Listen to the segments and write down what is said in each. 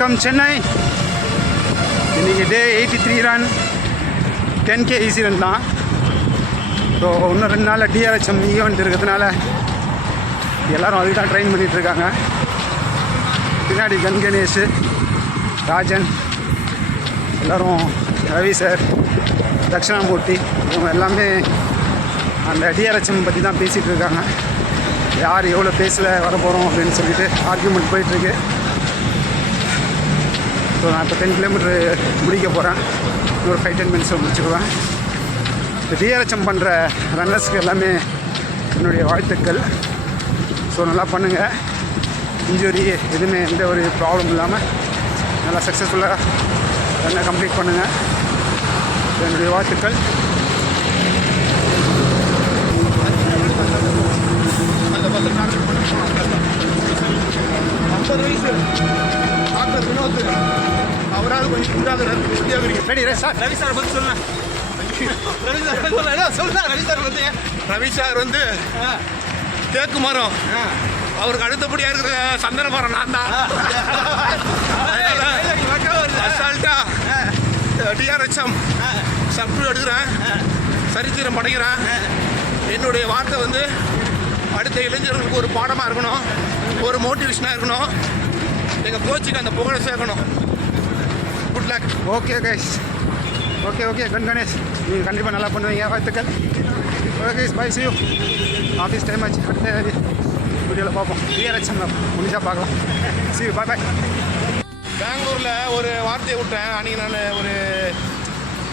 Welcome Chennai. இன்றைக்கி டே 83 run 10K easy run தான். So இன்னும் 2 நாளில் டிஆர்ஹெச்எம் ஈவெண்ட் இருக்கிறதுனால எல்லோரும் அதுக்கு தான் ட்ரெயின் பண்ணிகிட்ருக்காங்க. பின்னாடி கணேஷ், ராஜன், எல்லோரும் ரவி சார், தட்சிணாமூர்த்தி, இவங்க எல்லாமே அந்த டிஆர்ஹெச்எம் பற்றி தான் பேசிகிட்டு இருக்காங்க. யார் எவ்வளோ பேஸில் வரப்போகிறோம் அப்படின்னு சொல்லிட்டு ஆர்கியூமெண்ட் போயிட்டுருக்கு. ஸோ நான் இப்போ 10 கிலோமீட்ரு முடிக்க போகிறேன். ஒரு 5-10 மினிட்ஸில் முடிச்சுடுவேன். இந்த டிஆர்ஹெச்எம் பண்ணுற ரன்னர்ஸ்க்கு எல்லாமே என்னுடைய வாழ்த்துக்கள். ஸோ நல்லா பண்ணுங்கள். இன்ஜுரி எதுவுமே எந்த ஒரு ப்ராப்ளம் இல்லாமல் நல்லா சக்ஸஸ்ஃபுல்லாக ரன்னை கம்ப்ளீட் பண்ணுங்கள். என்னுடைய வாழ்த்துக்கள். டாக்டர் வினோத் அவராது கொஞ்சம் ரெடி சார். ரவி சார் பற்றி சொன்னேன். ரவி சார் வந்து தேக்கு மரம், அவருக்கு அடுத்தபடியாக இருக்கிற சந்தன மரம் நான் தான். அசால்ட்டா டிஆர்ஹெச்எம் சப்டு எடுக்கிறேன், சரித்திரம் படைக்கிறேன். என்னுடைய வார்த்தை வந்து அடுத்த இளைஞர்களுக்கு ஒரு பாடமாக இருக்கணும், ஒரு மோட்டிவேஷனாக இருக்கணும். எங்கள் கோச்சுக்கு அந்த புகழை சேர்க்கணும். Good luck. Okay guys, okay Ganesh, நீங்கள் கண்டிப்பாக நல்லா பண்ணுவீங்க. வாழ்த்துக்கள். Okay guys, bye, see you. Office time ஆச்சு. அடுத்த வீடியோவில் பார்ப்போம். டிஆர்ஹெச்எம் முடிஞ்சால் பார்க்கலாம். see you, bye. பெங்களூரில் ஒரு வார்த்தையை விட்டேன் அன்றைக்கி. நான்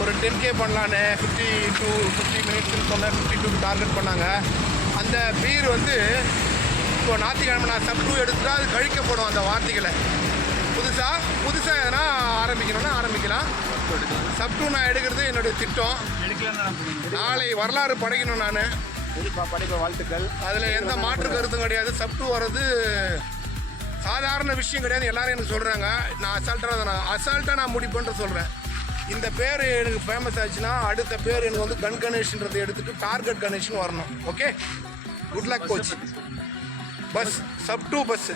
ஒரு 10K பண்ணலான்னு 50 to 50 மினிட்ஸ்ன்னு சொன்னேன். 52 டார்கெட் பண்ணாங்க. அந்த பீர் வந்து இப்போ ஞாயிற்றுக்கிழமை நான் சப் 2 எடுத்துட்டா அது கழிக்கப்படும். அந்த வார்த்தைகளை புதுசாக எதனா ஆரம்பிக்கணும்னா ஆரம்பிக்கலாம். சப் 2 நான் எடுக்கிறது என்னுடைய திட்டம். நாளை வரலாறு படைக்கணும். நான் படிப்ப வாழ்த்துக்கள். அதில் எந்த மாற்று கருத்தும் கிடையாது. சப் 2 வர்றது சாதாரண விஷயம் கிடையாது. எல்லாரும் எனக்கு சொல்கிறாங்க. நான் அசால்ட்டாக நான் முடிப்பேன்ற சொல்கிறேன். இந்த பேர் எனக்கு ஃபேமஸ் ஆச்சுன்னா அடுத்த பேர் எனக்கு வந்து கணேஷ்ன்றதை எடுத்துகிட்டு டார்கெட் கணேஷ்னு வரணும். Okay, good luck coach. Bus sub 2 bus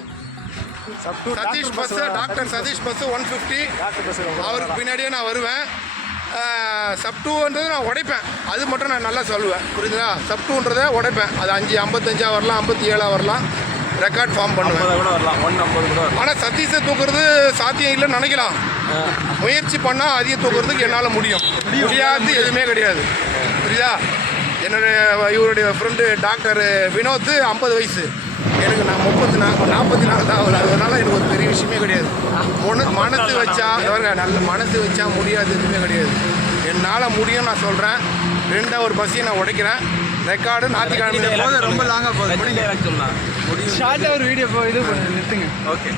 Satish bus, doctor Satish bus 150. அவருக்கு பின்னாடியே நான் வருவேன். சப் 2ன்றது நான் உடைப்பேன். அது மட்டும் நான் நல்லா சொல்லுவேன். புரியுதுங்களா? சப் 2ன்றதை உடைப்பேன். அது 55 வரலாம், 57 வரலாம். ரெக்கார்ட் ஃபார்ம் பண்ணுவேன். ஆனால் சதீஷை தூக்குறது சாத்தியம் இல்லைன்னு நினைக்கலாம். முயற்சி பண்ணால் அதிகம் தூக்குறதுக்கு என்னால் முடியாது எதுவுமே கிடையாது. புரியுதா? இவருடைய ஃப்ரெண்டு டாக்டர் வினோத் 50 வயசு, எனக்கு நான் 44 தான் ஆகுது. அதனால எனக்கு ஒரு பெரிய விஷயமே கிடையாது. மனசு வச்சா நல்ல மனசு வச்சா முடியாது எதுவுமே கிடையாது. என்னால் முடியும் நான் சொல்கிறேன். 2 ஒரு பஸ்ஸையும் நான் உடைக்கிறேன். ரெக்கார்டு ஞாயிற்றுக்கிழமை ரொம்ப லாங்காக போகுது. ஷார்ட்டாக ஒரு வீடியோ இது நிறுத்துங்க. ஓகே.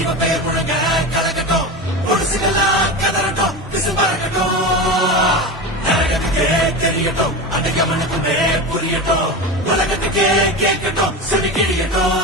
இவன் பெயர் முழுங்க கலக்கட்டும், பொருசுகள்லாம் கதறட்டும், பிசு பறக்கட்டும், நரகத்துக்கே தெரியட்டும், அந்த கவனத்துமே புரியட்டும், உலகத்துக்கே கேட்கட்டும், செவி கிழியட்டும்.